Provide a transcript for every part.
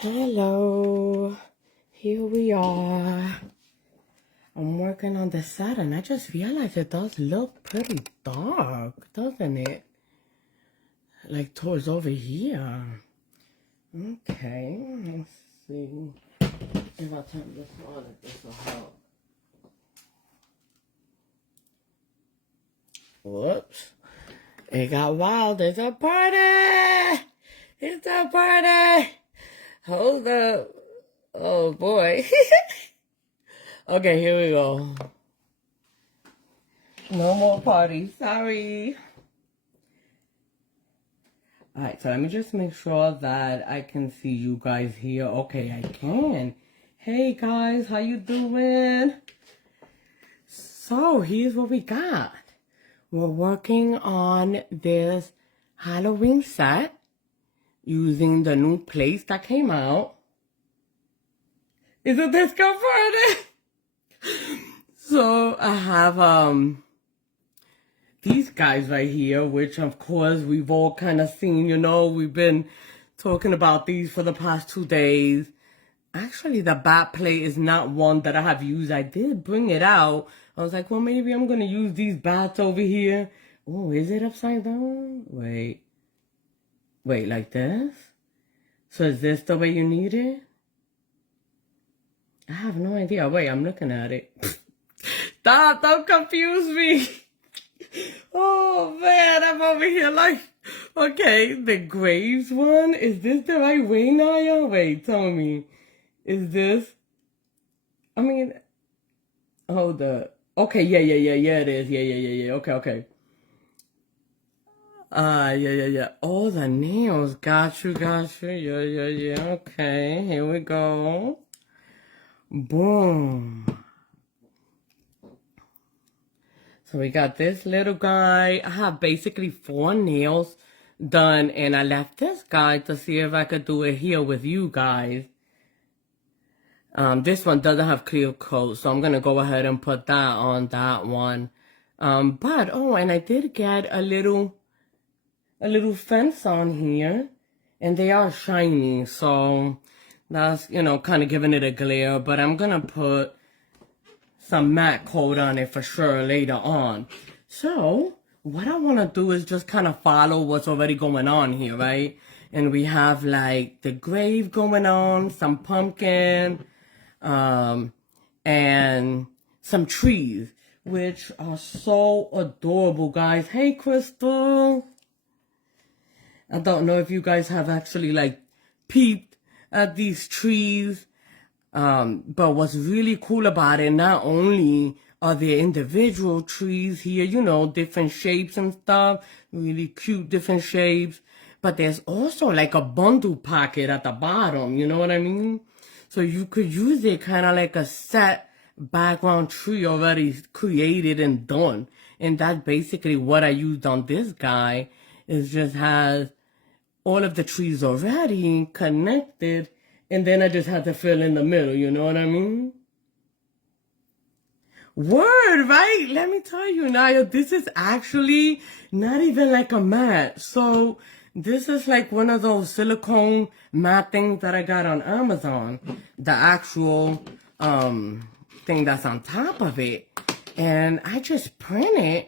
Hello, here we are. I'm working on the set and I just realized it does look pretty dark, doesn't it? Like towards over here. Okay, let's see if I turn this on, if this will help. Whoops. It got wild. It's a party! It's a party! Hold up. Oh boy. Okay, here we go. No more parties. Sorry. Alright, so let me just make sure that I can see you guys here. Okay, I can. Hey guys, how you doing? So, here's what we got. We're working on this Halloween set using the new plates that came out. Is it disco party? So I have these guys right here, which of course we've all kind of seen, you know, we've been talking about these for the past 2 days. Actually, the bat plate is not one that I have used. I did bring it out. I was like, well, maybe I'm going to use these bats over here. Oh, is it upside down? Wait, like this? So is this the way you need it? I have no idea. Wait, I'm looking at it. Stop, don't confuse me. Oh, man, I'm over here like, okay, the Graves one. Is this the right way, Naya? Wait, tell me. Is this? I mean, hold up. Okay, yeah, it is. Yeah. Okay. Yeah. Oh, the nails. Got you. Yeah. Okay, here we go. Boom. So we got this little guy. I have basically 4 nails done, and I left this guy to see if I could do it here with you guys. This one doesn't have clear coat, so I'm going to go ahead and put that on that one. And I did get a little fence on here, and they are shiny, so that's, you know, kind of giving it a glare, but I'm going to put some matte coat on it for sure later on. So what I want to do is just kind of follow what's already going on here, right? And we have like the grave going on, some pumpkin, and some trees, which are so adorable, guys. Hey, Crystal. I don't know if you guys have actually like peeped at these trees. But what's really cool about it, not only are there individual trees here, you know, different shapes and stuff, really cute different shapes, but there's also like a bundle pocket at the bottom, you know what I mean? So you could use it kind of like a set background tree already created and done. And that's basically what I used on this guy. It just has all of the trees already connected, and then I just had to fill in the middle, you know what I mean? Word, right? Let me tell you, Naya, this is actually not even like a mat. So this is like one of those silicone mat things that I got on Amazon. The actual thing that's on top of it. And I just printed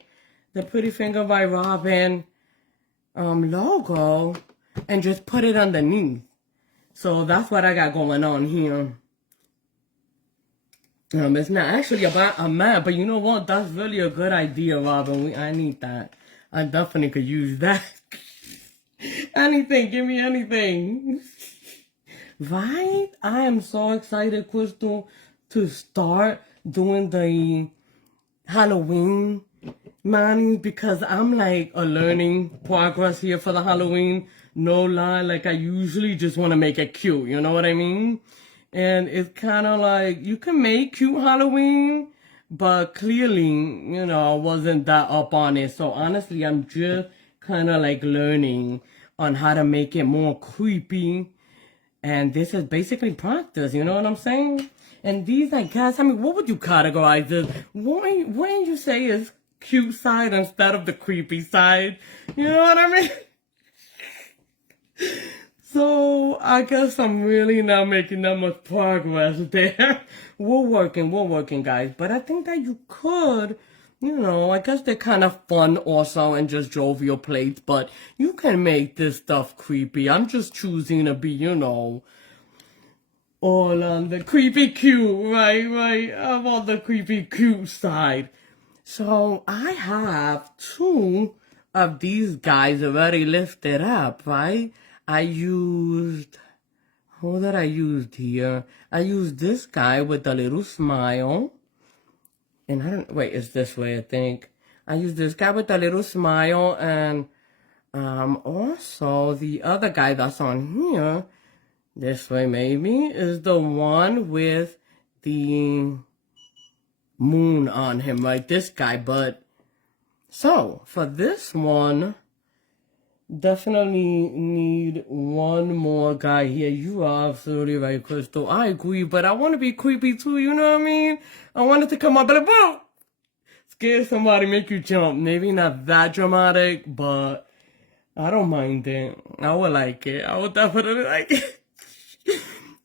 the Pretty Finger by Robin logo and just put it underneath. So that's what I got going on here. It's not actually about a map, but you know what? That's really a good idea, Robin. I need that. I definitely could use that. Anything, give me anything. Right? I am so excited, Crystal, to start doing the Halloween money, because I'm like a learning progress here for the Halloween. No lie, like I usually just want to make it cute, you know what I mean? And it's kind of like, you can make cute Halloween, but clearly, you know, I wasn't that up on it. So honestly, I'm just kind of like learning on how to make it more creepy. And this is basically practice, you know what I'm saying? And these, I guess, I mean, what would you categorize this? Wouldn't you say is cute side instead of the creepy side? You know what I mean? So I guess I'm really not making that much progress there. We're working, guys. But I think that you could, I guess they're kind of fun also and just jovial plates, but you can make this stuff creepy. I'm just choosing to be, all on the creepy cute, right? I'm on the creepy cute side. So I have two of these guys already lifted up, right? Who did I use here? I used this guy with a little smile. And it's this way, I think. I used this guy with a little smile, and also the other guy that's on here, this way maybe, is the one with the moon on him, right? This guy. But so for this one, definitely need one more guy here. You are absolutely right, Crystal. I agree, but I want to be creepy too, you know what I mean? I want it to come up and boom! Scare somebody, make you jump. Maybe not that dramatic, but I don't mind it. I would like it. I would definitely like it.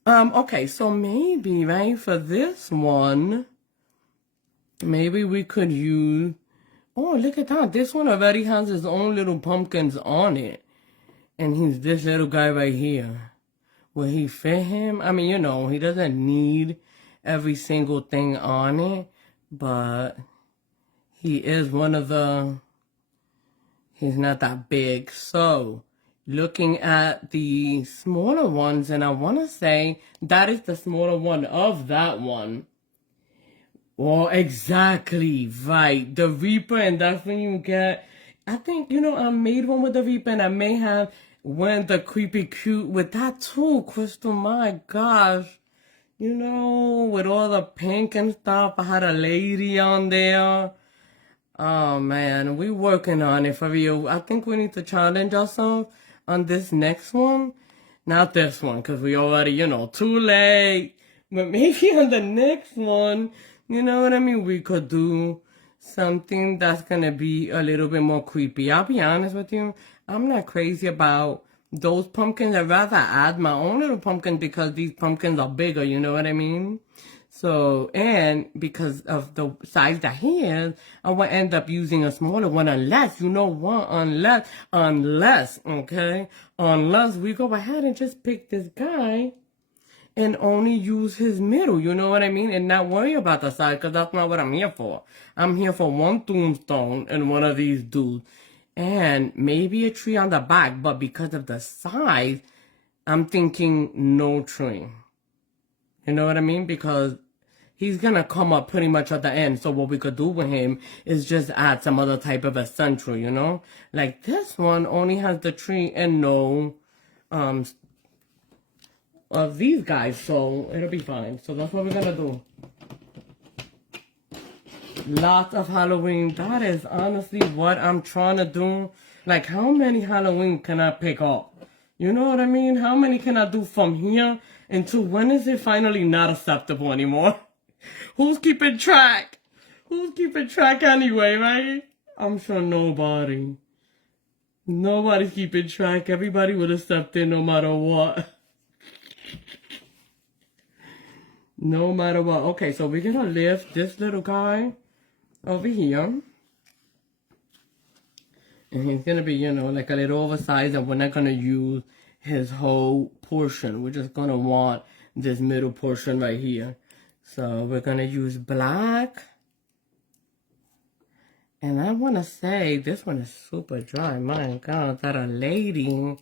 Okay, so maybe, right, for this one, maybe we could use, oh, look at that. This one already has his own little pumpkins on it. And he's this little guy right here. Will he fit him? I mean, he doesn't need every single thing on it, but he is he's not that big. So, looking at the smaller ones, and I want to say that is the smaller one of that one. Well, exactly, right. The Reaper, and that's when you get, I think, I made one with the Reaper, and I may have went the creepy cute with that too, Crystal. My gosh. With all the pink and stuff, I had a lady on there. Oh, man, we working on it for real. I think we need to challenge ourselves on this next one. Not this one, because we already, too late. But maybe on the next one, you know what I mean? We could do something that's going to be a little bit more creepy. I'll be honest with you. I'm not crazy about those pumpkins. I'd rather add my own little pumpkin because these pumpkins are bigger, you know what I mean? So, and because of the size that he is, I will end up using a smaller one unless, okay? Unless we go ahead and just pick this guy and only use his middle, you know what I mean? And not worry about the size, because that's not what I'm here for. I'm here for one tombstone and one of these dudes. And maybe a tree on the back, but because of the size, I'm thinking no tree. You know what I mean? Because he's going to come up pretty much at the end. So what we could do with him is just add some other type of a central, Like this one only has the tree and no of these guys. So it'll be fine. So that's what we're going to do. Lots of Halloween. That is honestly what I'm trying to do. Like, how many Halloween can I pick up? You know what I mean? How many can I do from here until when is it finally not acceptable anymore? Who's keeping track? Who's keeping track anyway, right? I'm sure nobody. Nobody's keeping track. Everybody would accept it no matter what. No matter what. Okay, so we're going to lift this little guy over here. And he's going to be, like a little oversized, and we're not going to use his whole portion. We're just going to want this middle portion right here. So we're going to use black. And I want to say this one is super dry. My God, that a lady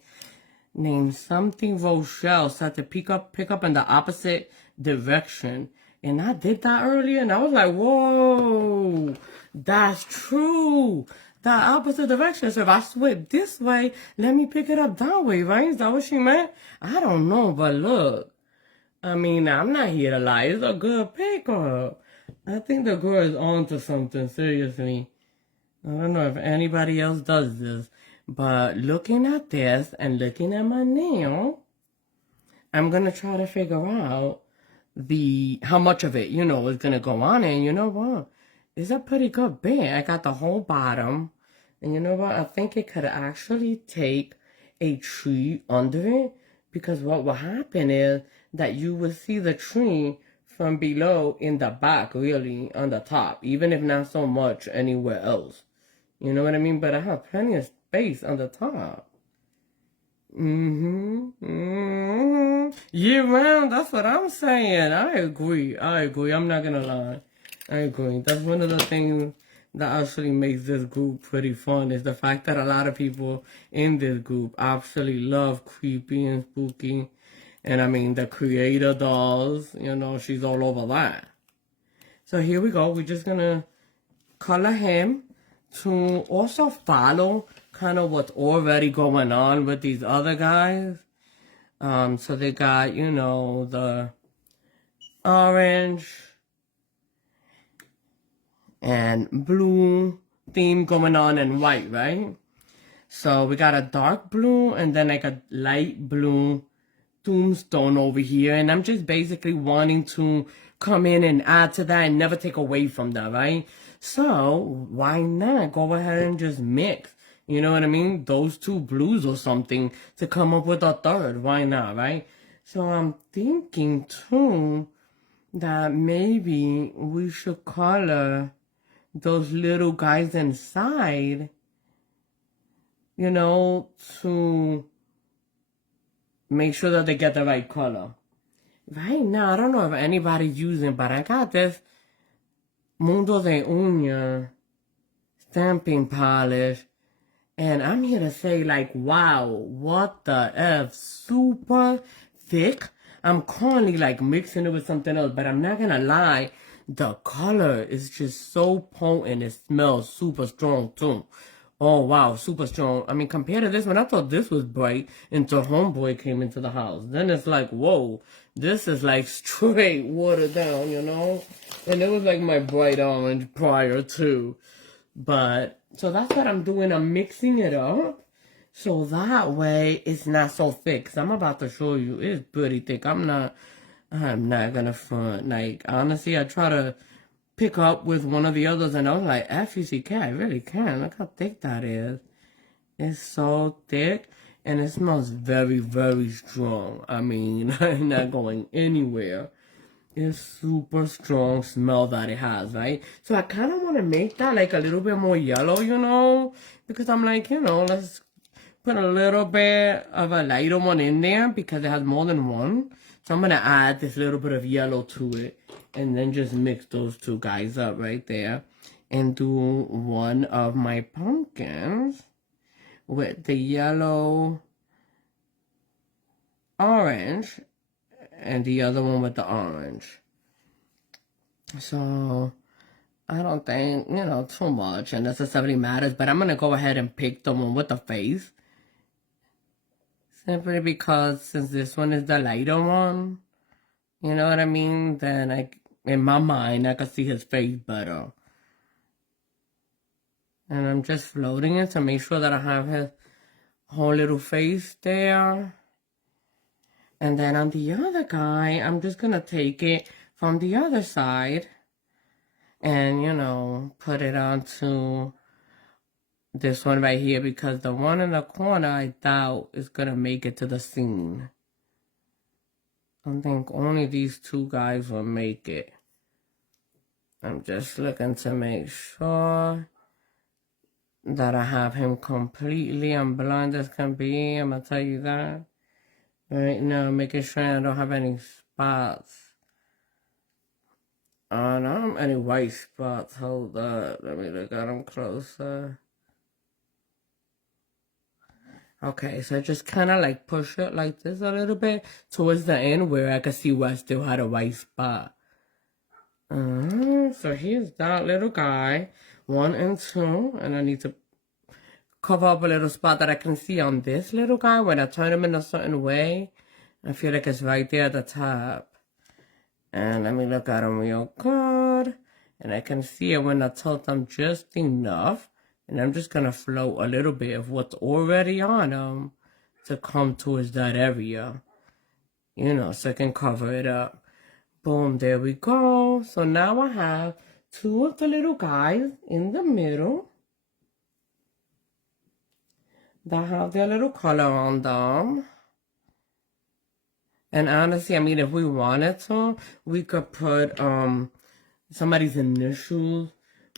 named something Rochelle said to pick up in the opposite direction. And I did that earlier, and I was like, whoa, that's true. The opposite direction. So if I swip this way, let me pick it up that way, right? Is that what she meant? I don't know, but look. I mean, I'm not here to lie. It's a good pickup. I think the girl is on to something, seriously. I don't know if anybody else does this. But looking at this and looking at my nail, I'm going to try to figure out how much of it, is going to go on. And you know what? It's a pretty good bit. I got the whole bottom. And you know what? I think it could actually take a tree under it Because what will happen is that you will see the tree from below in the back, really, on the top, even if not so much anywhere else. You know what I mean? But I have plenty of space on the top. Year round, that's what I'm saying. I agree. I'm not gonna lie. I agree. That's one of the things that actually makes this group pretty fun, is the fact that a lot of people in this group actually love creepy and spooky. And I mean, the creator dolls, you know, she's all over that. So here we go. We're just gonna color him to also follow kind of what's already going on with these other guys. So they got, you know, the orange and blue theme going on and white, right? So we got a dark blue and then like a light blue tombstone over here. And I'm just basically wanting to come in and add to that and never take away from that, right? So why not go ahead and just mix, you know what I mean, those two blues or something to come up with a third. Why not, right? So I'm thinking too that maybe we should color those little guys inside, you know, to make sure that they get the right color. Right now, I don't know if anybody's using, but I got this Mundo de Uña stamping polish. And I'm here to say, like, wow, what the F? Super thick. I'm currently, like, mixing it with something else, but I'm not gonna lie. The color is just so potent. It smells super strong, too. Oh, wow, super strong. I mean, compared to this one, I thought this was bright until Homeboy came into the house. Then it's like, whoa, this is, like, straight watered down, you know? And it was, like, my bright orange prior, too. But, so that's what I'm doing. I'm mixing it up. So that way, it's not so thick. Cause I'm about to show you, it's pretty thick. I'm not gonna front. Like, honestly, I try to pick up with one of the others, and I was like, F-U-C-K, I really can. Look how thick that is. It's so thick, and it smells very, very strong. I mean, I'm not going anywhere. It's super strong smell that it has, right? So I kind of want to make that like a little bit more yellow, you know? Because I'm like, you know, let's put a little bit of a lighter one in there because it has more than one. So I'm going to add this little bit of yellow to it and then just mix those two guys up right there and do one of my pumpkins with the yellow orange and the other one with the orange. So I don't think, you know, too much and necessarily matters, but I'm going to go ahead and pick the one with the face. Simply because since this one is the lighter one, you know what I mean? Then in my mind, I can see his face better. And I'm just floating it to make sure that I have his whole little face there. And then on the other guy, I'm just going to take it from the other side and, you know, put it onto this one right here because the one in the corner I doubt is going to make it to the scene. I think only these two guys will make it. I'm just looking to make sure that I have him completely. I'm blind as can be. I'm going to tell you that. Right now, making sure I don't have any spots. I don't have any white spots. Hold up. Let me look at them closer. Okay, so just kind of like push it like this a little bit towards the end where I can see where I still had a white spot. So here's that little guy, 1 and 2, and I need to cover up a little spot that I can see on this little guy. When I turn him in a certain way, I feel like it's right there at the top. And let me look at him real good. And I can see it when I tilt them just enough. And I'm just going to float a little bit of what's already on them to come towards that area. You know, so I can cover it up. Boom, there we go. So now I have 2 of the little guys in the middle that have their little color on them. And honestly, I mean, if we wanted to, we could put somebody's initials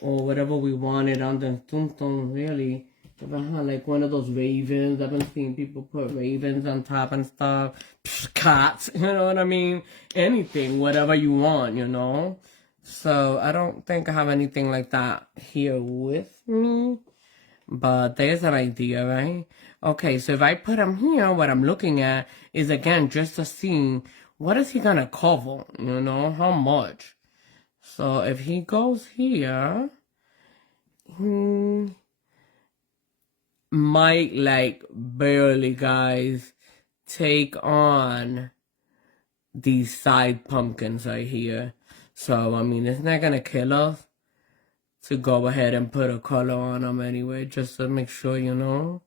or whatever we wanted on the tombstone, really. If I had like one of those ravens, I've been seeing people put ravens on top and stuff. Psh, cats, you know what I mean? Anything, whatever you want, you know? So I don't think I have anything like that here with me. But there's an idea, right? Okay, so if I put him here, what I'm looking at is, again, just to see what is he going to cover, you know? How much? So if he goes here, he might, like, barely, guys, take on these side pumpkins right here. So, I mean, it's not going to kill us to go ahead and put a color on them anyway, just to make sure, you know.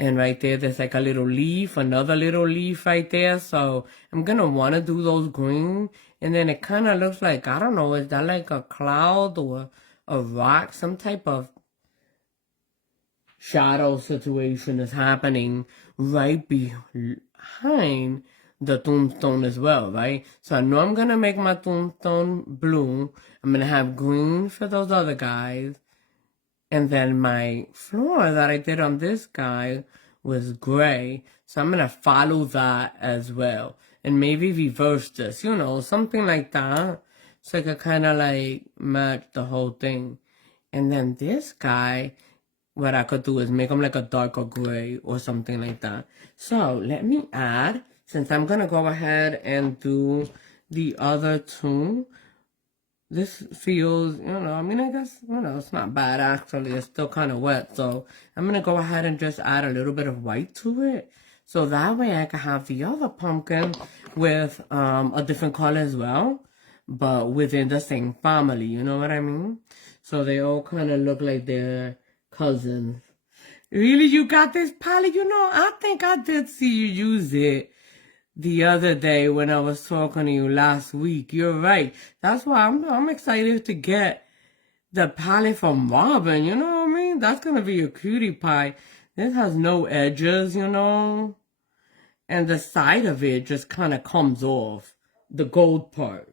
And right there's like a little leaf, another little leaf right there. So I'm going to want to do those green. And then it kind of looks like, I don't know, is that like a cloud or a rock? Some type of shadow situation is happening right behind the tombstone as well, right? So I know I'm going to make my tombstone blue. I'm going to have green for those other guys. And then my floor that I did on this guy was gray. So I'm going to follow that as well. And maybe reverse this, you know, something like that. So I could kind of like match the whole thing. And then this guy, what I could do is make him like a darker gray or something like that. So let me add, since I'm going to go ahead and do the other two. This feels, you know, I mean, I guess, you know, it's not bad actually. It's still kind of wet. So I'm going to go ahead and just add a little bit of white to it. So that way I can have the other pumpkin with a different color as well. But within the same family, you know what I mean? So they all kind of look like they're cousins. Really, you got this palette? You know, I think I did see you use it the other day when I was talking to you last week. You're right. That's why I'm excited to get the palette from Robin. You know what I mean? That's going to be a cutie pie. This has no edges, you know? And the side of it just kind of comes off. The gold part.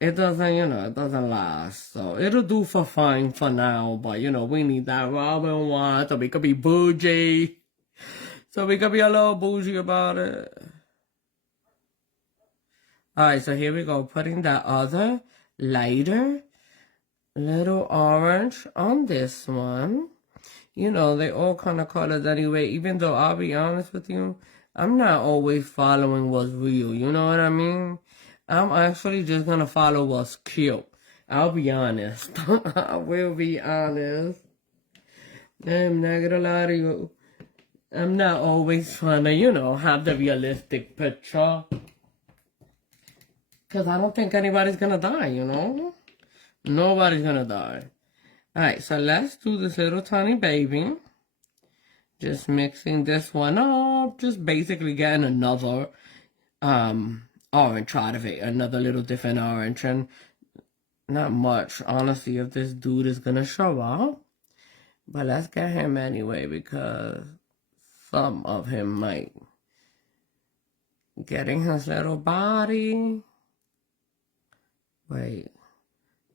It doesn't, you know, it doesn't last. So it'll do for fine for now. But, you know, we need that Robin one so we could be bougie. So we could be a little bougie about it. Alright, so here we go. Putting that other lighter little orange on this one. You know, they all kind of colors anyway. Even though I'll be honest with you, I'm not always following what's real. You know what I mean? I'm actually just going to follow what's cute. I'll be honest. I will be honest. I'm not going to lie to you. I'm not always trying to, you know, have the realistic picture. Because I don't think anybody's going to die, you know? Nobody's going to die. Alright, so let's do this little tiny baby. Just mixing this one up. Just basically getting another orange out of it. Another little different orange. And not much, honestly, if this dude is going to show up. But let's get him anyway because some of him might. Getting his little body. Wait.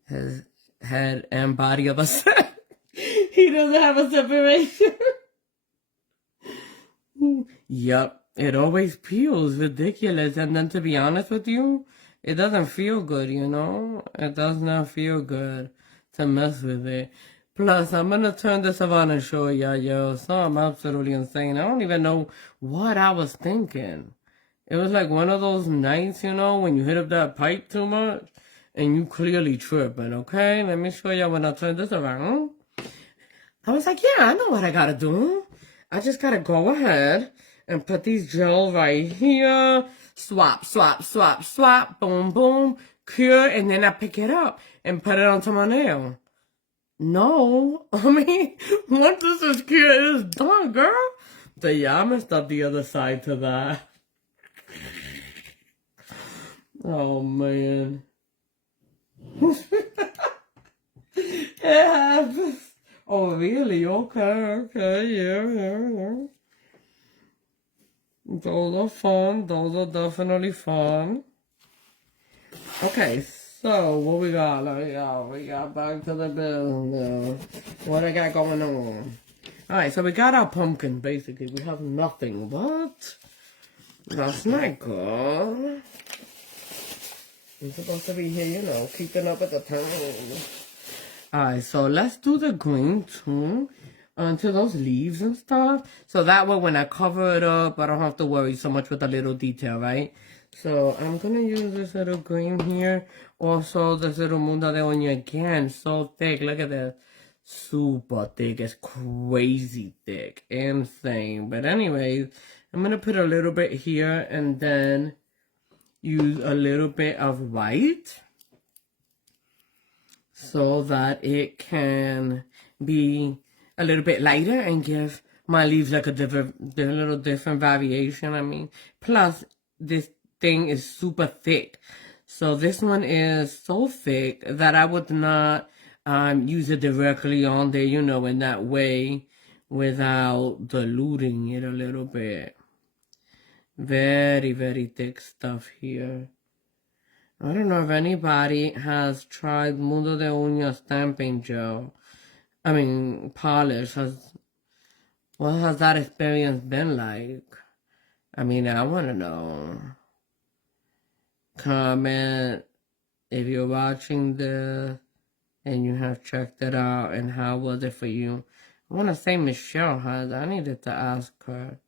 His head and body of a set. He doesn't have a separation. Yup. It always feels ridiculous. And then to be honest with you, it doesn't feel good, you know? It does not feel good to mess with it. Plus, I'm going to turn this around and show y'all, yo, something absolutely insane. I don't even know what I was thinking. It was like one of those nights, you know, when you hit up that pipe too much and you clearly tripping, okay? Let me show y'all when I turn this around. I was like, yeah, I know what I got to do. I just got to go ahead and put these gel right here. Swap, swap, swap, swap. Boom, boom. Cure. And then I pick it up and put it onto my nail. No, I mean, once this is cured, it's done, girl. So yeah, I messed up the other side to that. Oh, man. It happens. Oh, really? Okay, yeah. Those are fun. Those are definitely fun. Okay, so what we got? We got back to the bill. What I got going on? Alright, so we got our pumpkin, basically. We have nothing, but that's not good. We're supposed to be here, you know, keeping up with the times. Alright, so let's do the green too. Onto those leaves and stuff. So that way when I cover it up, I don't have to worry so much with the little detail, right? So I'm gonna use this little green here. Also, this little Mundo de Oña again, so thick. Look at this. Super thick. It's crazy thick. Insane. But anyways, I'm gonna put a little bit here and then use a little bit of white so that it can be a little bit lighter and give my leaves like a little different variation. I mean, plus this thing is super thick. So this one is so thick that I would not use it directly on there, you know, in that way without diluting it a little bit. Very, very thick stuff here. I don't know if anybody has tried Mundo de Uña stamping gel. I mean, polish. What has that experience been like? I mean, I want to know. Comment if you're watching this and you have checked it out and how was it for you. I want to say Michelle has. I needed to ask her.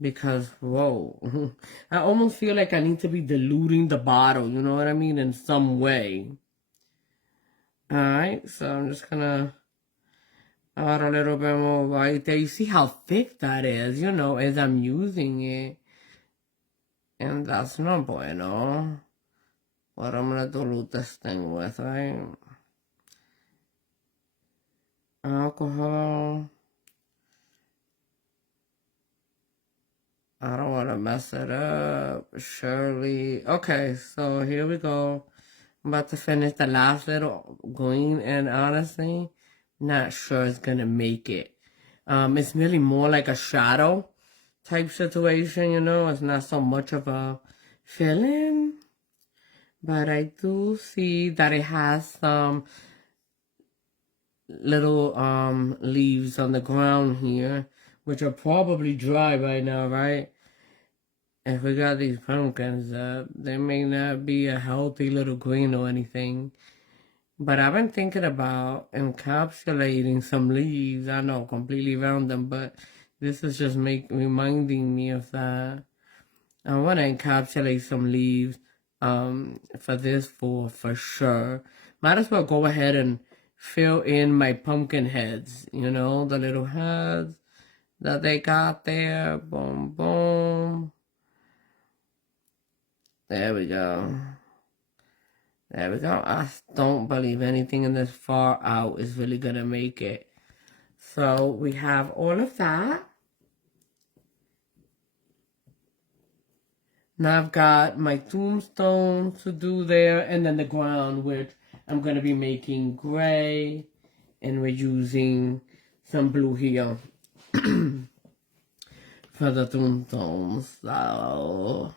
Because, whoa, I almost feel like I need to be diluting the bottle, you know what I mean, in some way. Alright, so I'm just gonna add a little bit more white there. You see how thick that is, you know, as I'm using it. And that's not bueno. What I'm gonna dilute this thing with, right? Alcohol. I don't want to mess it up. Surely. Okay, so here we go. I'm about to finish the last little green, and honestly, not sure it's gonna make it. It's really more like a shadow type situation, you know. It's not so much of a fill-in, but I do see that it has some little leaves on the ground here, which are probably dry right now, right? If we got these pumpkins up, they may not be a healthy little green or anything. But I've been thinking about encapsulating some leaves. I know, completely random, but this is just reminding me of that. I want to encapsulate some leaves for this for sure. Might as well go ahead and fill in my pumpkin heads, you know, the little heads that they got there. Boom, boom. There we go. There we go. I don't believe anything in this far out is really going to make it. So we have all of that. Now I've got my tombstone to do there, and then the ground, which I'm going to be making gray, and we're using some blue here for the tombstones. So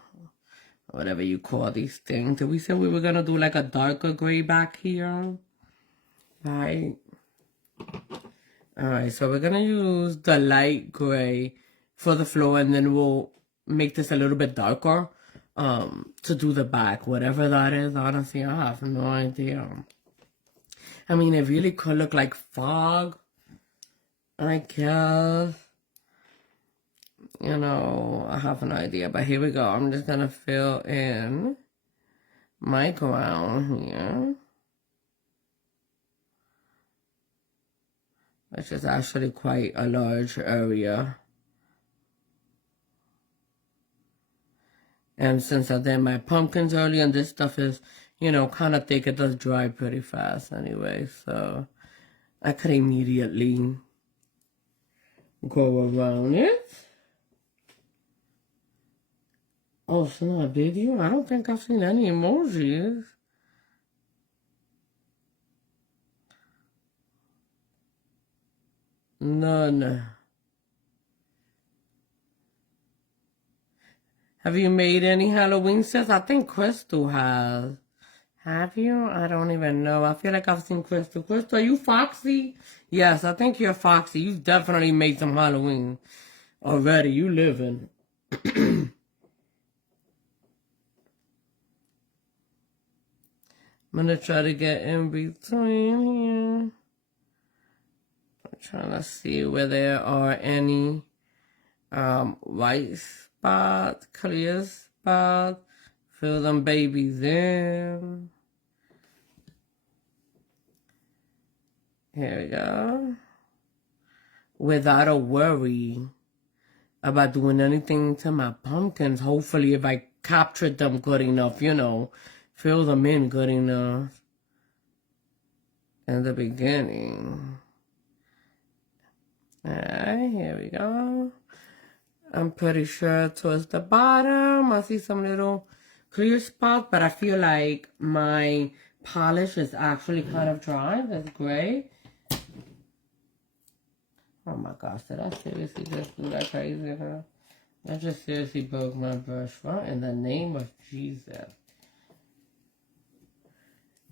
whatever you call these things. Did we say we were going to do like a darker gray back here? Right. Alright, so we're going to use the light gray for the floor, and then we'll make this a little bit darker to do the back. Whatever that is, honestly, I have no idea. I mean, it really could look like fog, I guess. You know, I have no idea, but here we go. I'm just gonna fill in my ground here, which is actually quite a large area. And since I did my pumpkins earlier, and this stuff is, you know, kind of thick, it does dry pretty fast anyway, so I could immediately go around it. Oh, snap, did you? I don't think I've seen any emojis. None. Have you made any Halloween sets? I think Crystal has. Have you? I don't even know. I feel like I've seen Crystal. Crystal, are you Foxy? Yes, I think you're Foxy. You've definitely made some Halloween already. You living. I'm gonna try to get in between here. I'm trying to see where there are any white spots, clear spots. Fill them babies in. Here we go. Without a worry about doing anything to my pumpkins. Hopefully, if I captured them good enough, you know, fill them in good enough in the beginning. Alright, here we go. I'm pretty sure towards the bottom, I see some little clear spots, but I feel like my polish is actually kind of dry. That's great. Oh my gosh, did I seriously just do that crazy, huh? I just seriously broke my brush, right? In the name of Jesus.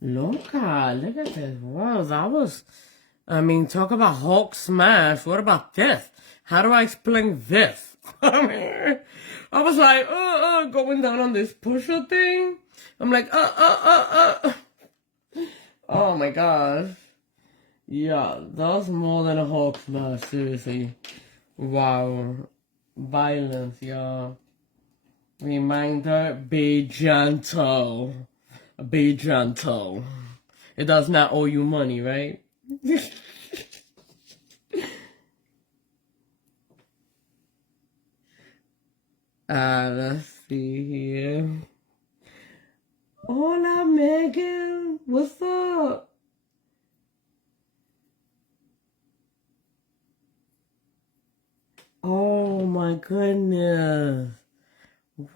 Look at this. Wow, that was, I mean, talk about Hulk smash. What about this? How do I explain this? I mean, I was like, going down on this pusher thing. I'm like, Oh my gosh. Yeah, that's more than a Hulk smash, seriously. Wow. Violence, y'all. Reminder, be gentle. Be gentle. It does not owe you money, right? Let's see here. Hola, Megan. What's up? Oh my goodness.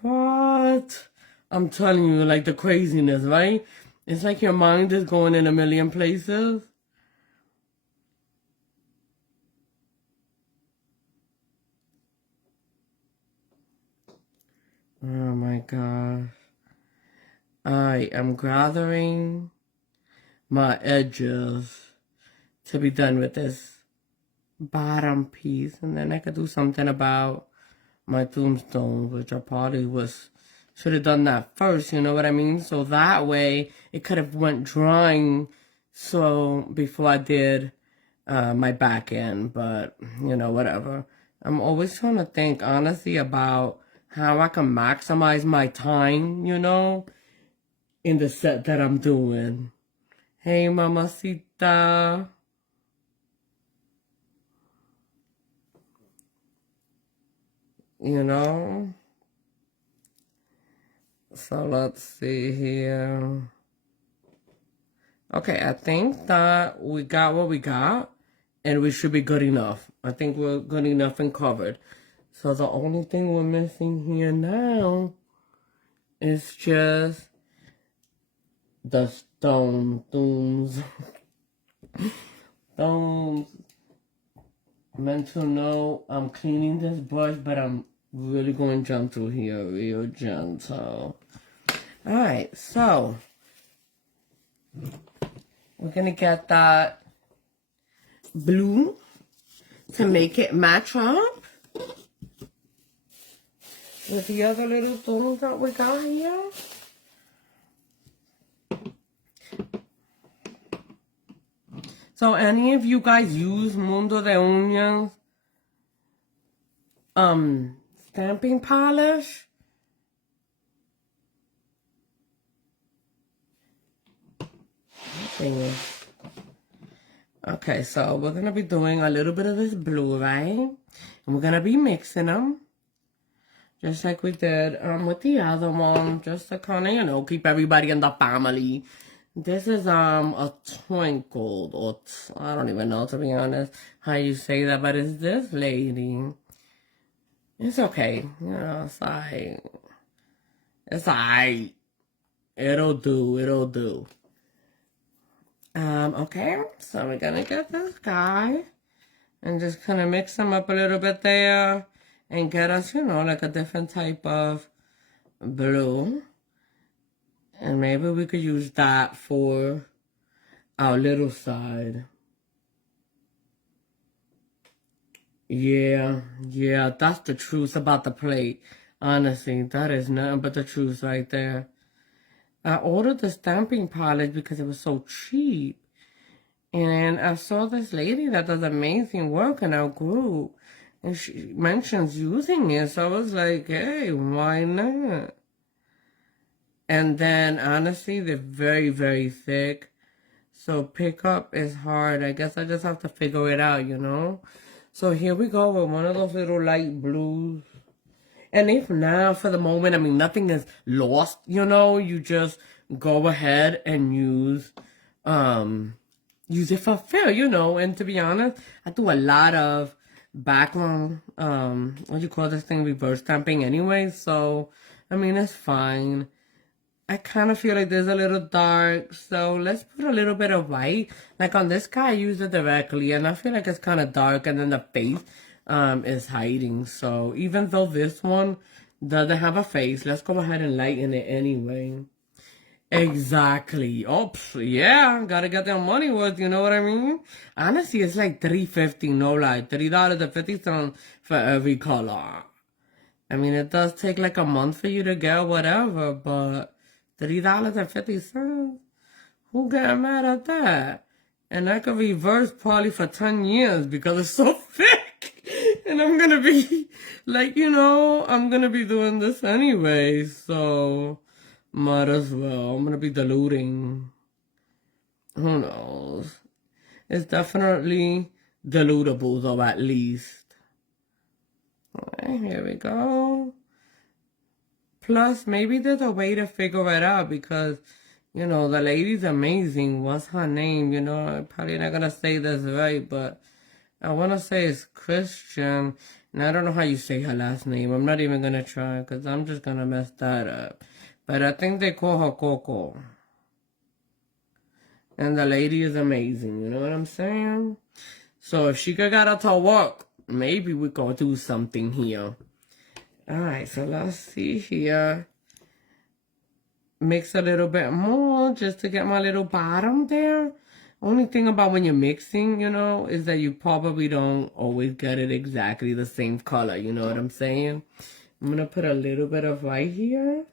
What? I'm telling you, like the craziness, right? It's like your mind is going in a million places. Oh my gosh. I am gathering my edges to be done with this bottom piece, and then I could do something about my tombstone, which I probably should have done that first, you know what I mean? So that way it could have went drying so before I did my back end, but you know, whatever. I'm always trying to think honestly about how I can maximize my time, you know, in the set that I'm doing. Hey, mamacita. You know? So let's see here. Okay, I think that we got what we got, and we should be good enough. I think we're good enough and covered. So the only thing we're missing here now is just the stones. Stones. Mental note, I'm cleaning this brush, but I'm really going gentle here, real gentle. Alright, so we're gonna get that blue to make it match up with the other little stones that we got here. So any of you guys use Mundo de Uñas stamping polish? Okay, so we're gonna be doing a little bit of this blue, right? And we're gonna be mixing them. Just like we did with the other one, just to kind of, you know, keep everybody in the family. This is a twinkled, or I don't even know, to be honest, how you say that, but it's this lady. It's okay, you know, it's alright. It's alright. It'll do, it'll do. Okay, so we're gonna get this guy and just kind of mix them up a little bit there and get us, you know, like a different type of blue. And maybe we could use that for our little side. Yeah, that's the truth about the plate. Honestly, that is nothing but the truth right there. I ordered the stamping polish because it was so cheap. And I saw this lady that does amazing work in our group. And she mentions using it. So I was like, hey, why not? And then, honestly, they're very, very thick. So pickup is hard. I guess I just have to figure it out, you know? So here we go with one of those little light blues. And if now, for the moment, I mean, nothing is lost, you know? You just go ahead and use it for fill, you know? And to be honest, I do a lot of background, what do you call this thing? Reverse stamping anyway. So, I mean, it's fine. I kind of feel like there's a little dark, so let's put a little bit of white. Like on this guy, I used it directly, and I feel like it's kind of dark, and then the face is hiding. So even though this one doesn't have a face, let's go ahead and lighten it anyway. Exactly. Oh, yeah, gotta get their money worth, you know what I mean? Honestly, it's like $3.50, no lie, $3.50 for every color. I mean, it does take like a month for you to get whatever, but $3.50. Who got mad at that? And I could reverse probably for 10 years because it's so thick. And I'm gonna be, like, you know, I'm gonna be doing this anyway, so might as well. I'm gonna be diluting. Who knows? It's definitely dilutable, though, at least. Alright, here we go. Plus, maybe there's a way to figure it out because, you know, the lady's amazing. What's her name? You know, I'm probably not going to say this right, but I want to say it's Christian. And I don't know how you say her last name. I'm not even going to try because I'm just going to mess that up. But I think they call her Coco. And the lady is amazing. You know what I'm saying? So if she could get her to work, maybe we could do something here. Alright, so let's see here. Mix a little bit more just to get my little bottom there. Only thing about when you're mixing, you know, is that you probably don't always get it exactly the same color. You know what I'm saying? I'm going to put a little bit of white here.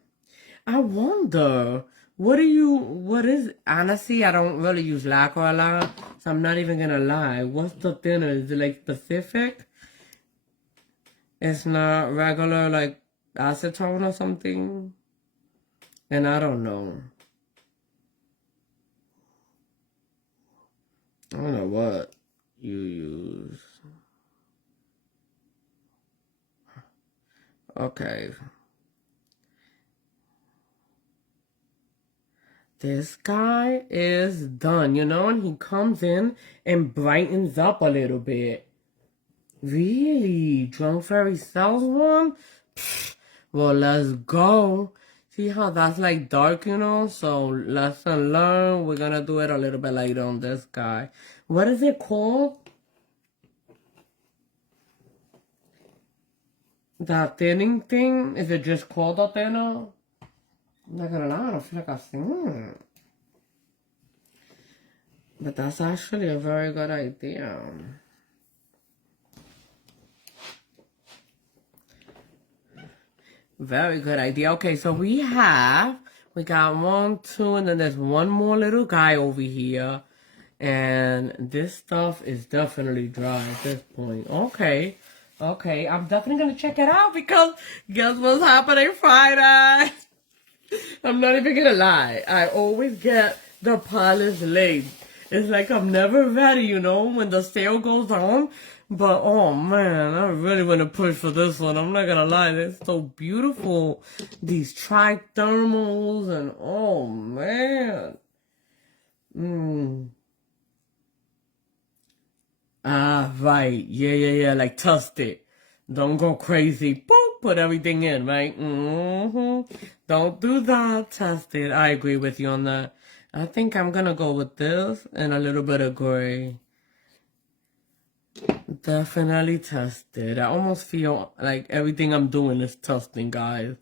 I wonder, honestly, I don't really use lacquer a lot, so I'm not even going to lie. What's the thinner? Is it like specific? It's not regular, like, acetone or something. And I don't know. I don't know what you use. Okay. This guy is done, you know, and he comes in and brightens up a little bit. Really? Drunk Fairy sells one? Pfft, well, let's go. See how that's like dark, you know? So, lesson learned. We're gonna do it a little bit later on this guy. What is it called? The thinning thing? Is it just called a thinner? I'm not gonna lie, I don't feel like I've seen it. But that's actually a very good idea. Very good idea. Okay, so we got 1, 2, and then there's one more little guy over here. And this stuff is definitely dry at this point. Okay, I'm definitely gonna check it out because guess what's happening Friday? I'm not even gonna lie. I always get the polish late. It's like I'm never ready, you know, when the sale goes on. But, oh, man, I really want to push for this one. I'm not going to lie. They're so beautiful. These tri-thermals and, oh, man. Ah, right. Yeah. Like, test it. Don't go crazy. Boop, put everything in, right? Don't do that. Test it. I agree with you on that. I think I'm going to go with this and a little bit of gray. Definitely tested. I almost feel like everything I'm doing is testing, guys.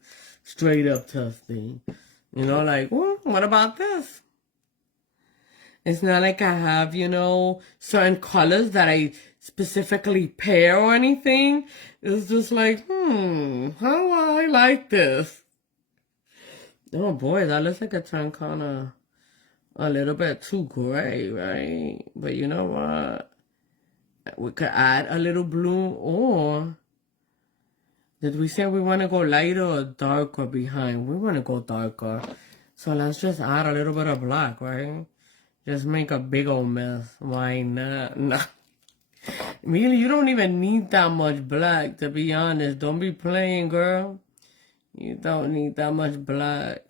straight up testing. You know, like, well, what about this? It's not like I have, you know, certain colors that I specifically pair or anything. It's just like, how I like this. Oh boy, that looks like it turned kind of a little bit too gray, right? But you know what? We could add a little blue, or did we say we want to go lighter or darker behind? We want to go darker. So let's just add a little bit of black, right? Just make a big old mess. Why not? No. Really, you don't even need that much black, to be honest. Don't be playing, girl. You don't need that much black.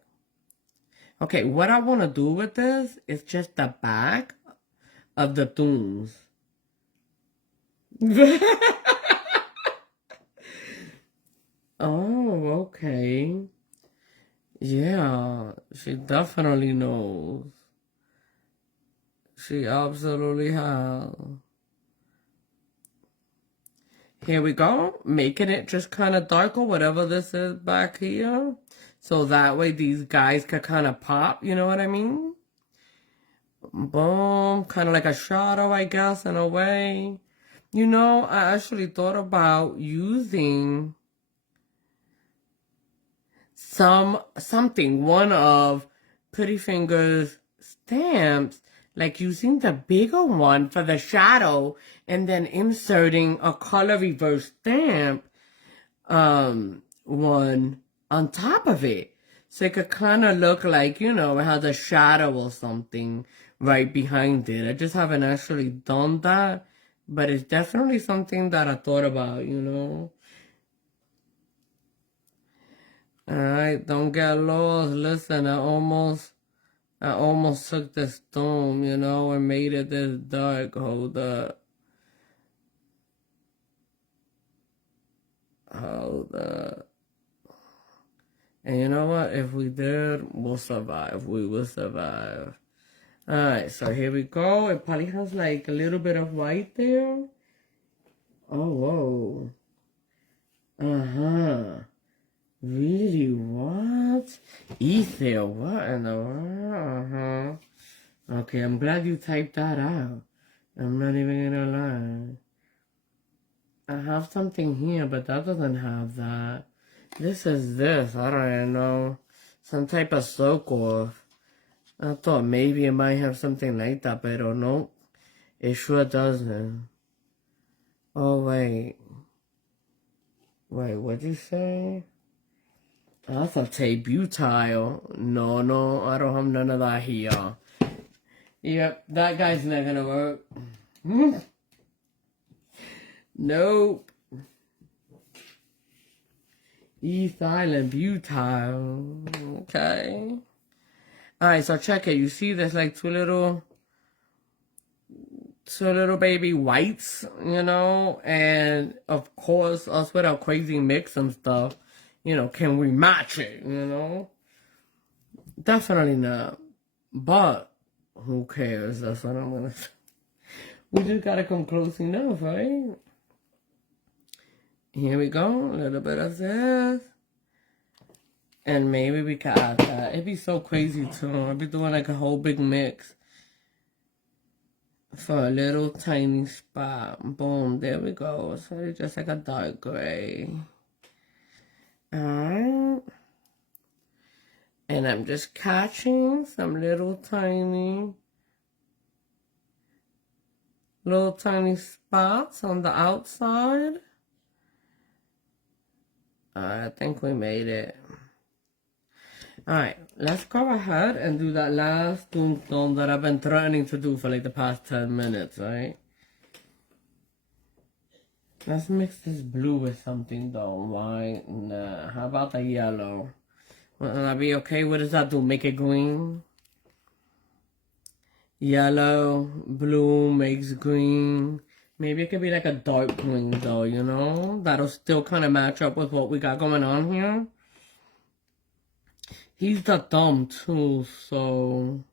Okay, what I want to do with this is just the back of the thumbs. Oh, okay. Yeah, she definitely knows. She absolutely has. Here we go, making it just kind of darker, whatever this is back here. So that way these guys can kind of pop, you know what I mean? Boom, kind of like a shadow, I guess, in a way. You know, I actually thought about using one of Pretty Fingers stamps, like using the bigger one for the shadow and then inserting a color reverse stamp one on top of it. So it could kind of look like, you know, it has a shadow or something right behind it. I just haven't actually done that, but it's definitely something that I thought about, you know. Alright, don't get lost. Listen, I almost took this stone, you know, and made it this dark. Hold up. Hold up. And you know what? If we did, we'll survive. We will survive. Alright, so here we go. It probably has like a little bit of white there. Oh, whoa. Uh-huh. Really? What? Ether, what in the world? Uh-huh. Okay, I'm glad you typed that out. I'm not even gonna lie. I have something here, but that doesn't have that. This is this. I don't even know. Some type of circle. I thought maybe it might have something like that, but I don't know. It sure doesn't. Oh, wait. Wait, what'd you say? That's a tape butyl. No, I don't have none of that here. Yep, that guy's not gonna work. Nope. Ethyl and butyl. Okay. Alright, so check it. You see there's like two little baby whites, you know? And of course, us with our crazy mix and stuff, you know, can we match it, you know? Definitely not. But who cares? That's what I'm gonna say. We just gotta come close enough, right? Here we go. A little bit of this. And maybe we can add that. It'd be so crazy too. I'd be doing like a whole big mix for a little tiny spot. Boom. There we go. So it's just like a dark gray. Alright. And I'm just catching some little tiny spots on the outside. I think we made it. Alright, let's go ahead and do that last tombstone that I've been threatening to do for like the past 10 minutes, right? Let's mix this blue with something though. Why? Nah. How about the yellow? Will that be okay? What does that do? Make it green? Yellow, blue makes green. Maybe it could be like a dark green though, you know? That'll still kind of match up with what we got going on here. He's the thumb too, so...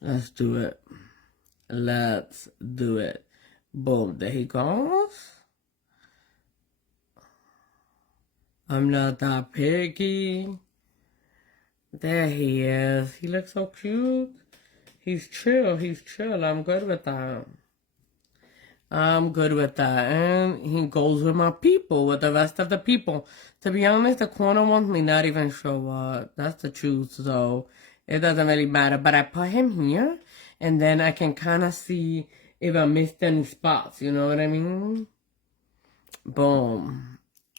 Let's do it. Let's do it. Boom, there he goes. I'm not that picky. There he is. He looks so cute. He's chill. He's chill. I'm good with that. I'm good with that. And he goes with my people, with the rest of the people. To be honest, the corner ones may not even show up. That's the truth, so it doesn't really matter. But I put him here, and then I can kind of see if I missed any spots. You know what I mean? Boom.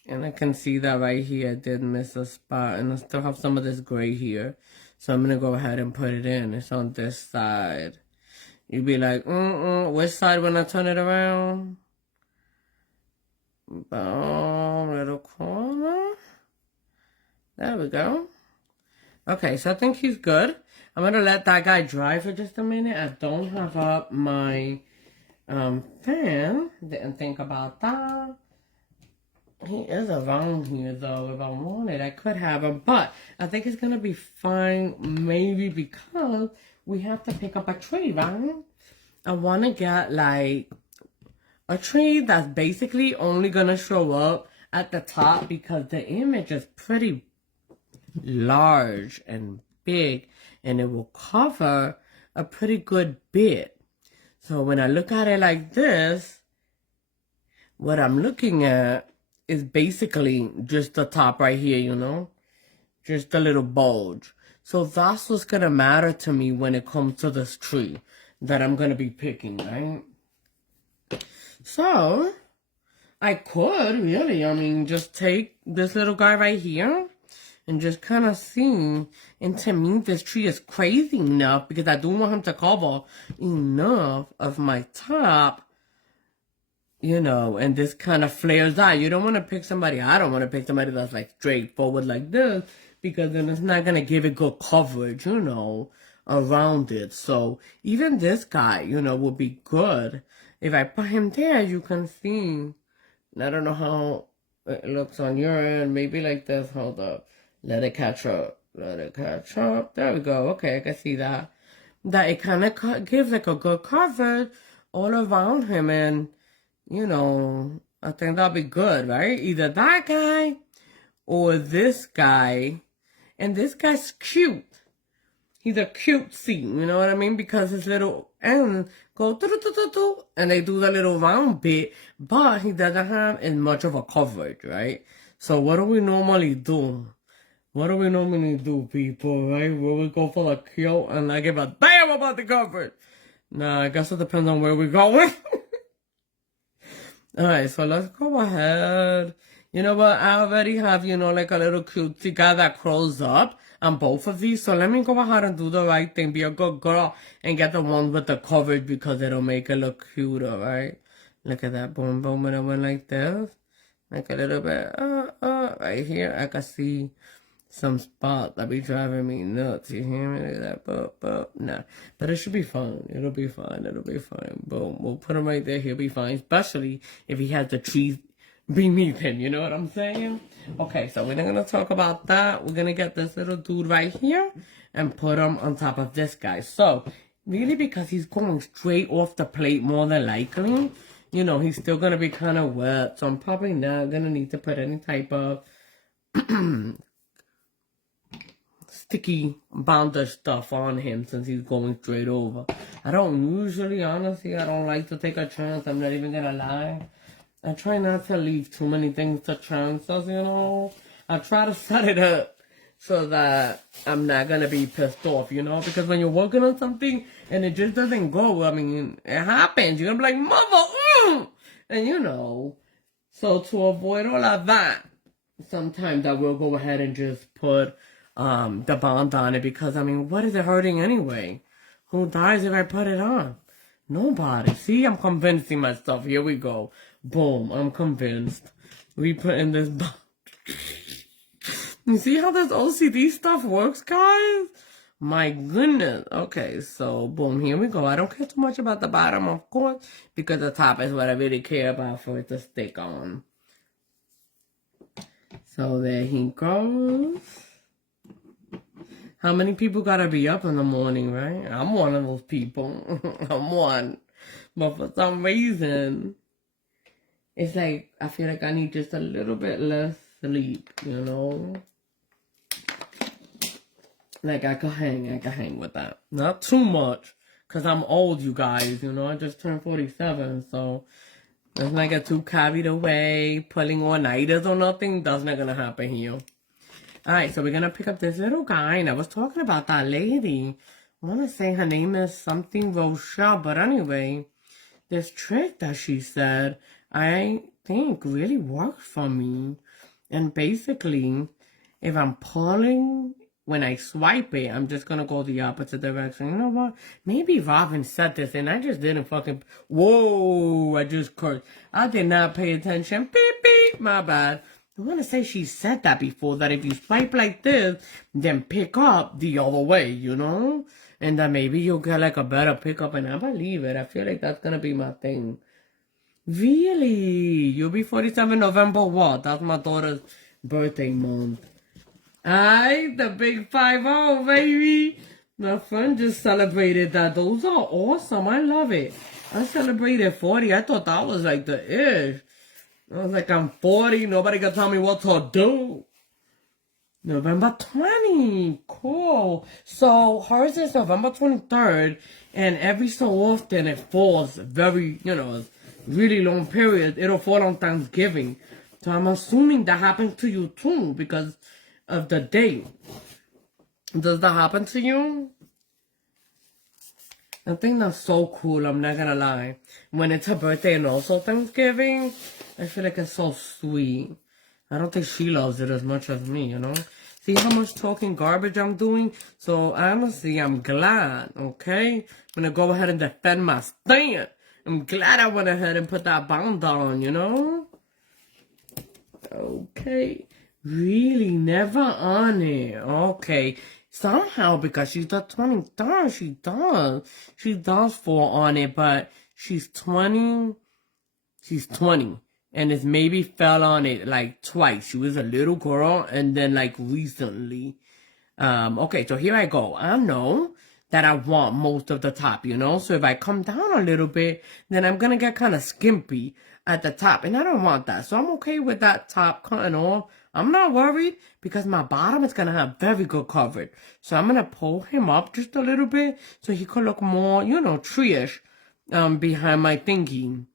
And I can see that right here I did miss a spot. And I still have some of this gray here. So I'm going to go ahead and put it in. It's on this side. You'd be like, which side when I turn it around? Boom, little corner. There we go. Okay, so I think he's good. I'm going to let that guy dry for just a minute. I don't have up my fan. Didn't think about that. He is around here, though. If I wanted, I could have him. But I think it's going to be fine, maybe because we have to pick up a tree, right? I want to get, like, a tree that's basically only going to show up at the top because the image is pretty large and big. And it will cover a pretty good bit. So when I look at it like this, what I'm looking at is basically just the top right here, you know? Just a little bulge. So that's what's going to matter to me when it comes to this tree that I'm going to be picking, right? So, I could, really, I mean, just take this little guy right here and just kind of see. And to me, this tree is crazy enough because I do want him to cover enough of my top. You know, and this kind of flares out. You don't want to pick somebody, I don't want to pick somebody that's like straightforward like this, because then it's not going to give it good coverage, you know, around it. So even this guy, you know, will be good. If I put him there, you can see. I don't know how it looks on your end. Maybe like this. Hold up. Let it catch up. Let it catch up. There we go. Okay, I can see that. That it kind of gives like a good coverage all around him. And you know, I think that'll be good, right? Either that guy or this guy. And this guy's cute. He's a cutesy, you know what I mean? Because his little ends go do-do-do-do-do, and they do the little round bit, but he doesn't have as much of a coverage, right? So what do we normally do? What do we normally do, people, right? Where we go for the cute and not give a damn about the coverage? Nah, I guess it depends on where we're going. Alright, so let's go ahead. You know what? I already have, you know, like a little cutesy guy that curls up on both of these. So let me go ahead and do the right thing. Be a good girl and get the one with the coverage because it'll make it look cuter, right? Look at that. Boom, boom. And it went like this. Like a little bit. Right here. I can see some spots that be driving me nuts. You hear me? Like that. Nah. But it should be fine. It'll be fine. It'll be fine. Boom. We'll put him right there. He'll be fine. Especially if he has the trees beneath him. You know what I'm saying? Okay, so we're not going to talk about that. We're going to get this little dude right here and put him on top of this guy. So, really because he's going straight off the plate more than likely, you know, he's still going to be kind of wet. So I'm probably not going to need to put any type of sticky bounder stuff on him since he's going straight over. I don't usually, honestly, I don't like to take a chance. I'm not even going to lie. I try not to leave too many things to chances, you know. I try to set it up so that I'm not going to be pissed off, you know. Because when you're working on something and it just doesn't go, I mean, it happens. You're going to be like, mother, and you know. So to avoid all of that, sometimes I will go ahead and just put the bond on it. Because, I mean, what is it hurting anyway? Who dies if I put it on? Nobody. See, I'm convincing myself. Here we go. Boom, I'm convinced. We put in this box. You see how this OCD stuff works, guys? My goodness. Okay, so boom, here we go. I don't care too much about the bottom, of course, because the top is what I really care about for it to stick on. So there he goes. How many people gotta be up in the morning, right? I'm one of those people. I'm one. But for some reason, it's like, I feel like I need just a little bit less sleep, you know? Like, I could hang with that. Not too much, because I'm old, you guys, you know? I just turned 47, so let's not get too carried away, pulling all-nighters or nothing. That's not gonna happen here. Alright, so we're gonna pick up this little guy, and I was talking about that lady. I want to say her name is something Rochelle, but anyway, this trick that she said, I think really worked for me. And basically, if I'm pulling, when I swipe it, I'm just gonna go the opposite direction. You know what? Maybe Robin said this, and I just didn't fucking... Whoa! I just cursed. I did not pay attention. Beep, beep. My bad. I want to say she said that before, that if you swipe like this, then pick up the other way, you know? And then maybe you'll get like a better pickup, and I believe it. I feel like that's gonna be my thing. Really? You'll be 47 November what? That's my daughter's birthday month. Aight, the big 5-0, baby. My friend just celebrated that. Those are awesome. I love it. I celebrated 40. I thought that was like the ish. I was like, I'm 40. Nobody can tell me what to do. November 20. Cool. So hers is November 23rd. And every so often it falls very, you know, really long period. It'll fall on Thanksgiving. So I'm assuming that happened to you too because of the date. Does that happen to you? I think that's so cool, I'm not gonna lie. When it's her birthday and also Thanksgiving, I feel like it's so sweet. I don't think she loves it as much as me, you know? See how much talking garbage I'm doing? So honestly, I'm glad, okay? I'm gonna go ahead and defend my stand. I'm glad I went ahead and put that bond on, you know? Okay. Really? Never on it. Okay. Somehow, because she's the 23rd, she does. She does fall on it, but she's 20. She's 20. And it's maybe fell on it like twice. She was a little girl and then like recently. Okay, so here I go. I know that I want most of the top, you know? So if I come down a little bit, then I'm gonna get kind of skimpy at the top. And I don't want that. So I'm okay with that top cutting off. I'm not worried because my bottom is gonna have very good coverage. So I'm gonna pull him up just a little bit so he could look more, you know, tree-ish behind my thingy.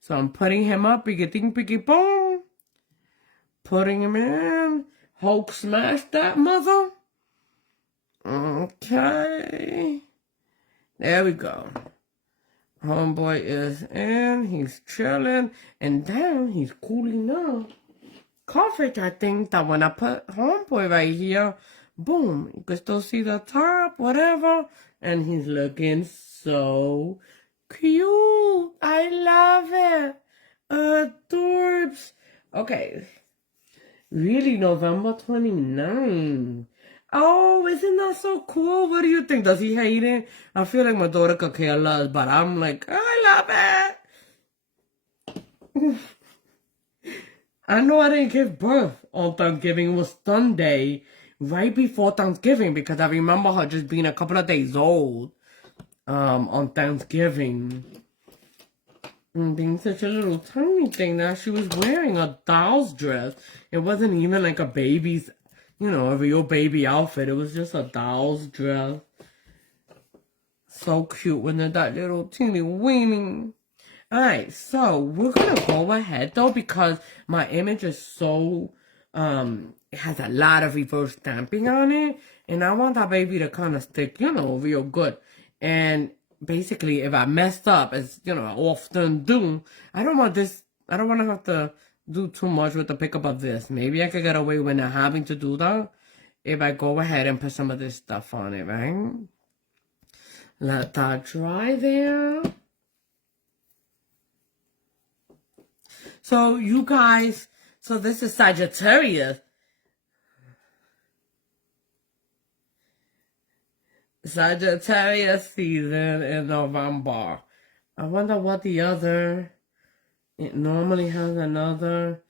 So I'm putting him up, piggy ding, piggy boom. Putting him in. Hulk smash that mother. Okay. There we go. Homeboy is in. He's chilling. And then he's cooling off. Coverage, I think that when I put homeboy right here, boom, you can still see the top, whatever. And he's looking so cute. I love it. Adorbs. Okay. Really, November 29. Oh, isn't that so cool? What do you think? Does he hate it? I feel like my daughter could care less, but I'm like, I love it. I know I didn't give birth on Thanksgiving. It was Sunday, right before Thanksgiving, because I remember her just being a couple of days old on Thanksgiving. And being such a little tiny thing that she was wearing a doll's dress. It wasn't even like a baby's, you know, a real baby outfit. It was just a doll's dress. So cute when they're that little teeny weeny. Alright, so we're gonna go ahead though because my image is so, it has a lot of reverse stamping on it. And I want that baby to kind of stick, you know, real good. And basically, if I messed up, as, you know, I often do, I don't want to have to do too much with the pickup of this. Maybe I could get away with not having to do that if I go ahead and put some of this stuff on it, right? Let that dry there. So, you guys, so this is Sagittarius. Sagittarius season in November. I wonder what the other, it normally has another,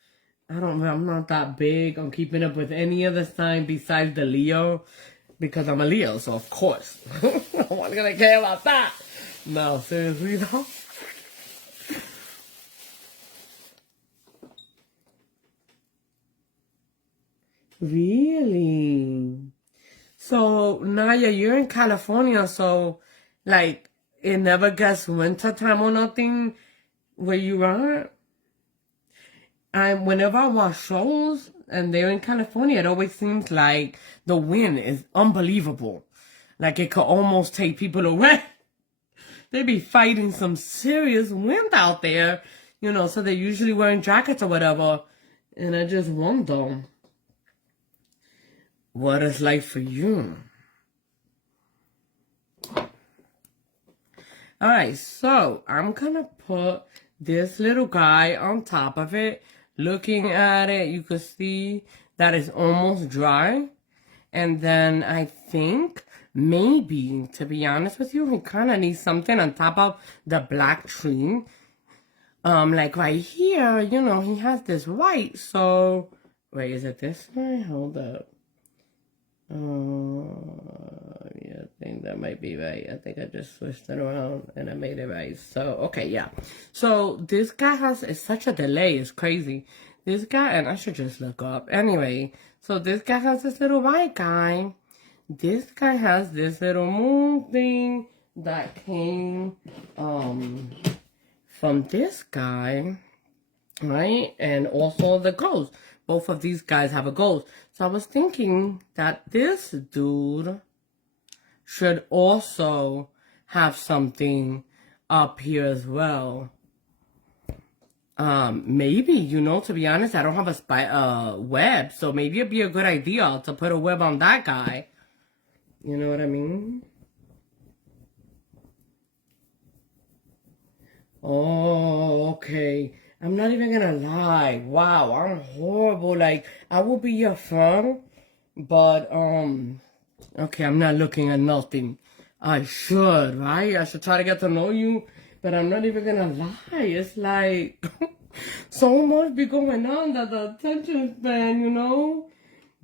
I'm not that big on keeping up with any other sign besides the Leo, because I'm a Leo, so of course, no one's gonna care about that. No, seriously though. Really? So, Naya, you're in California, so, like, it never gets winter time or nothing where you are? Whenever I watch shows and they're in California, it always seems like the wind is unbelievable. Like, it could almost take people away. They be fighting some serious wind out there, so they're usually wearing jackets or whatever. And I just wonder what it's like for you. Alright, so I'm gonna put this little guy on top of it. Looking at it, you can see that it's almost dry. And then I think maybe, to be honest with you, he kind of needs something on top of the black tree. Like right here, he has this white. So, wait, is it this way? Hold up. Yeah, I think that might be right. I think I just switched it around and I made it right. So, okay, yeah. So, this guy it's such a delay. It's crazy. This guy, and I should just look up. Anyway, so this guy has this little white guy. This guy has this little moon thing that came, from this guy, right? And also the ghost. Both of these guys have a ghost. So I was thinking that this dude should also have something up here as well. Maybe, to be honest, I don't have a web, so maybe it'd be a good idea to put a web on that guy. You know what I mean? Oh, okay. I'm not even gonna lie. Wow, I'm horrible. Like, I will be your friend, but, okay, I'm not looking at nothing. I should, right? I should try to get to know you, but I'm not even gonna lie. It's like, so much be going on that the attention span,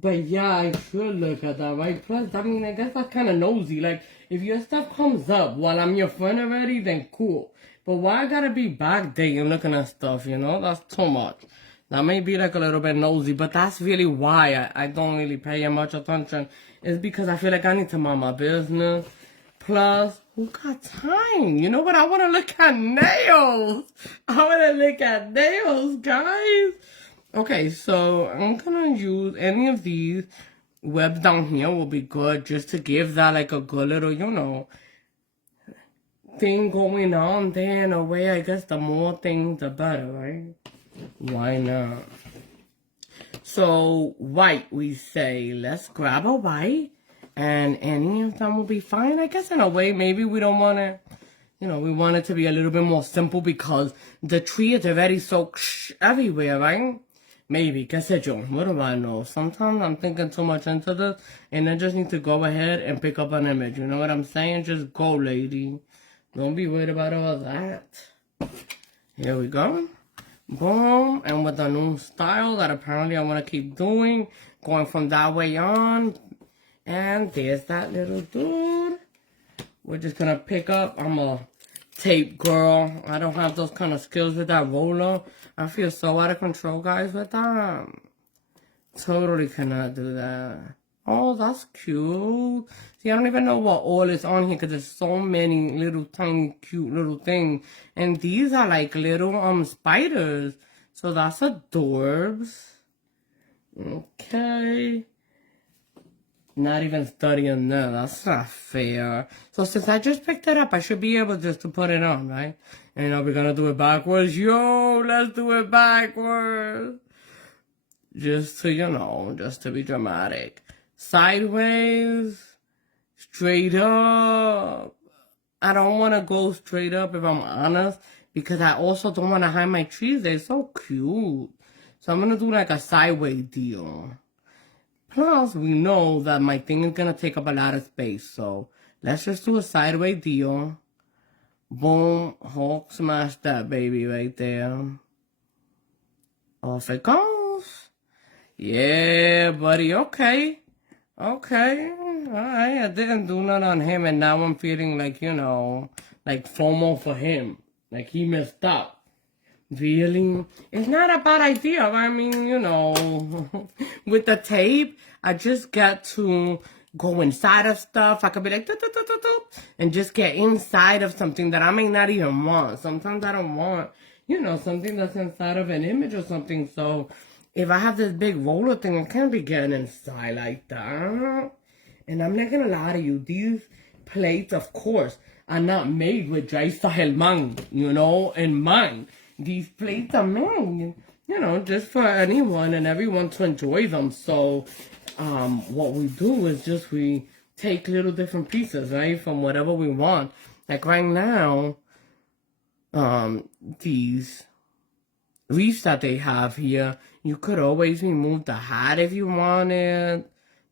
But yeah, I should look at that, right? Plus, I mean, I guess that's kind of nosy. Like, if your stuff comes up while I'm your friend already, then cool. But why I gotta be backdating looking at stuff, That's too much. That may be like a little bit nosy, but that's really why I don't really pay much attention. It's because I feel like I need to mind my business. Plus, who got time? You know what? I want to look at nails. I want to look at nails, guys. Okay, so I'm going to use any of these webs down here will be good just to give that like a good little, thing going on there in a way. I guess the more things, the better, right? Why not? So, white, we say, let's grab a white, and any of them will be fine. I guess in a way, maybe we don't want to, we want it to be a little bit more simple because the tree is already so everywhere, right? Maybe, qué sé yo, what do I know? Sometimes I'm thinking too much into this, and I just need to go ahead and pick up an image. You know what I'm saying? Just go, lady. Don't be worried about all that. Here we go. Boom. And with the new style that apparently I want to keep doing, going from that way on. And there's that little dude. We're just going to pick up. I'm a tape girl. I don't have those kind of skills with that roller. I feel so out of control, guys, with that. Totally cannot do that. Oh, that's cute. See, I don't even know what all is on here because there's so many little tiny cute little things. And these are like little spiders. So that's adorbs. Okay. Not even studying that. That's not fair. So since I just picked it up, I should be able just to put it on, right? And are we gonna do it backwards? Yo, let's do it backwards. Just to, just to be dramatic. Sideways. Straight up. I don't want to go straight up if I'm honest. Because I also don't want to hide my trees. They're so cute. So I'm going to do like a sideways deal. Plus, we know that my thing is going to take up a lot of space. So let's just do a sideways deal. Boom. Hulk smash that baby right there. Off it goes. Yeah, buddy. Okay. Okay. Alright. I didn't do none on him. And now I'm feeling like, like FOMO for him. Like he messed up. Really? It's not a bad idea. I mean, you know, with the tape, I just got to go inside of stuff. I could be like, "Tup, tup, tup, tup, tup," and just get inside of something that I may not even want. Sometimes I don't want, you know, something that's inside of an image or something. So if I have this big roller thing, I can't be getting inside like that. And I'm not gonna lie to you, these plates, of course, are not made with Jaisa Helman, you know, in mind. These plates are made, you know, just for anyone and everyone to enjoy them. So, what we do is just we take little different pieces, right, from whatever we want. Like right now, these wreaths that they have here, you could always remove the hat if you wanted.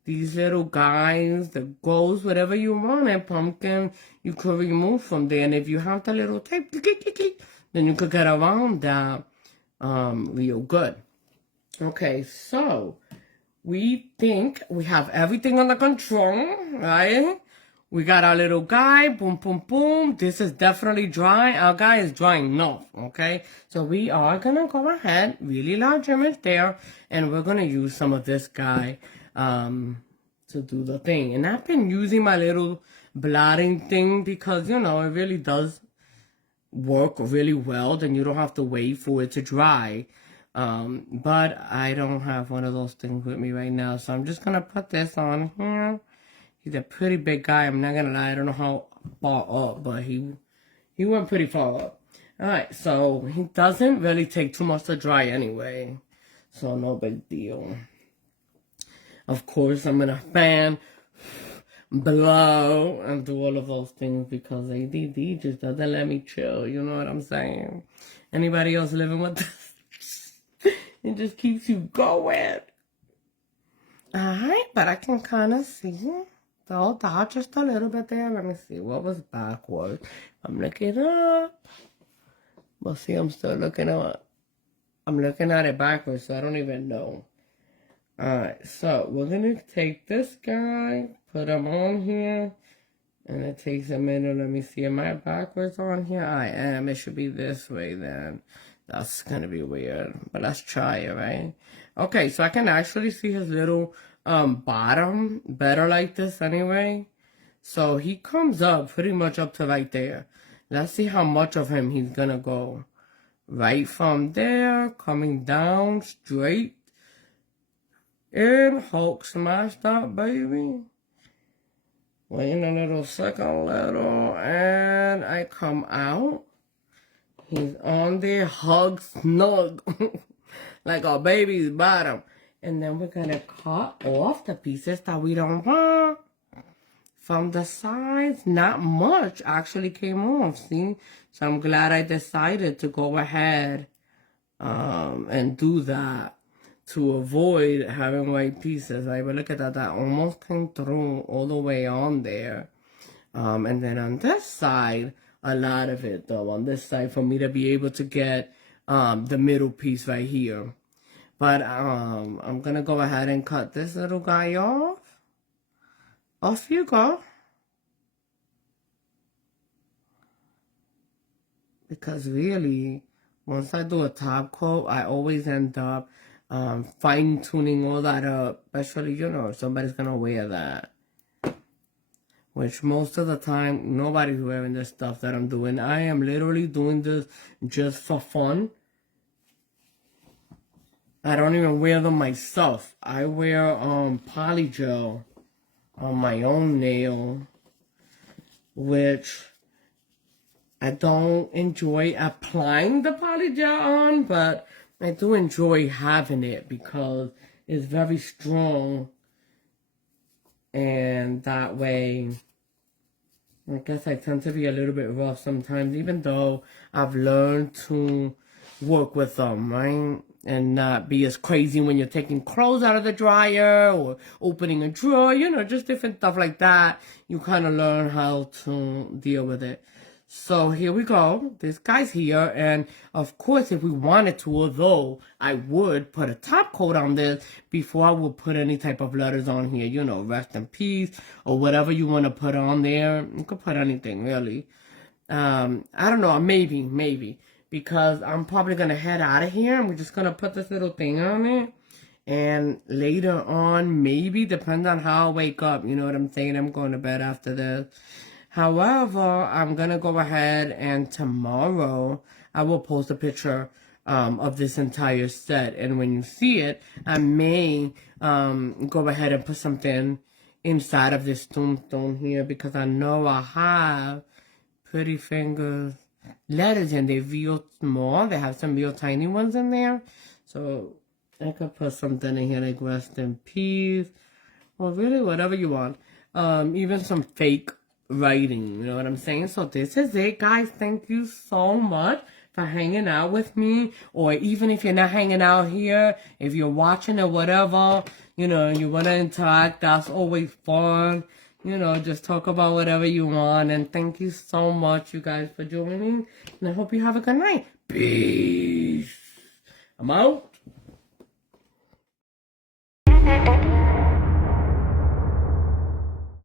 These little guys, the ghosts, whatever you wanted, pumpkin, you could remove from there. And if you have the little tape, then you could get around that real good. Okay, so we think we have everything under control, right? We got our little guy, boom, boom, boom. This is definitely dry. Our guy is dry enough, okay? So we are gonna go ahead, really large image there, and we're gonna use some of this guy to do the thing. And I've been using my little blotting thing because, you know, it really does work really well. Then you don't have to wait for it to dry. But I don't have one of those things with me right now, so I'm just gonna put this on here. He's a pretty big guy. I'm not gonna lie. I don't know how far up, but he went pretty far up. All right, so he doesn't really take too much to dry anyway, so no big deal. Of course, I'm gonna fan, blow, and do all of those things because ADD just doesn't let me chill. You know what I'm saying? Anybody else living with this? It just keeps you going. Alright, but I can kind of see the old dot just a little bit there. Let me see what was backwards. I'm looking up. Well, see, I'm still looking up. I'm looking at it backwards, so I don't even know. Alright, so we're going to take this guy, put him on here, and it takes a minute. Let me see, am I backwards on here? I am. It should be this way then. That's going to be weird, but let's try it, right? Okay, so I can actually see his little bottom better like this anyway. So he comes up pretty much up to right there. Let's see how much of him he's going to go. Right from there, coming down straight. And Hulk smashed that, baby. Waiting a little second, and I come out. He's on there, hug, snug, like a baby's bottom. And then we're gonna cut off the pieces that we don't want. From the sides, not much actually came off, see? So I'm glad I decided to go ahead and do that, to avoid having white pieces, right? But look at that, that almost came through all the way on there. And then on this side, a lot of it though, on this side, for me to be able to get the middle piece right here. But I'm gonna go ahead and cut this little guy off. Off you go. Because really, once I do a top coat, I always end up fine-tuning all that up, especially, you know, if somebody's gonna wear that. Which most of the time, nobody's wearing this stuff that I'm doing. I am literally doing this just for fun. I don't even wear them myself. I wear polygel on my own nail, which I don't enjoy applying the polygel on, but I do enjoy having it because it's very strong. And that way, I guess I tend to be a little bit rough sometimes, even though I've learned to work with them, right? And not be as crazy when you're taking clothes out of the dryer or opening a drawer, you know, just different stuff like that. You kind of learn how to deal with it. So here we go. This guy's here. And of course, if we wanted to, although I would put a top coat on this before I would put any type of letters on here, you know, rest in peace or whatever you want to put on there. You could put anything, really. I don't know, maybe. because I'm probably going to head out of here. And we're just going to put this little thing on it. And later on, maybe, depends on how I wake up. You know what I'm saying? I'm going to bed after this. However, I'm going to go ahead and tomorrow I will post a picture of this entire set. And when you see it, I may go ahead and put something inside of this tombstone here, because I know I have Pretty Fingers letters and they're real small. They have some real tiny ones in there. So I could put something in here like rest in peace, or really whatever you want. Even some fake writing, you know what I'm saying? So this is it, guys. Thank you so much for hanging out with me. Or even if you're not hanging out here, if you're watching or whatever, you know, you want to interact, that's always fun. You know, just talk about whatever you want. And thank you so much, you guys, for joining. And I hope you have a good night. Peace. I'm out.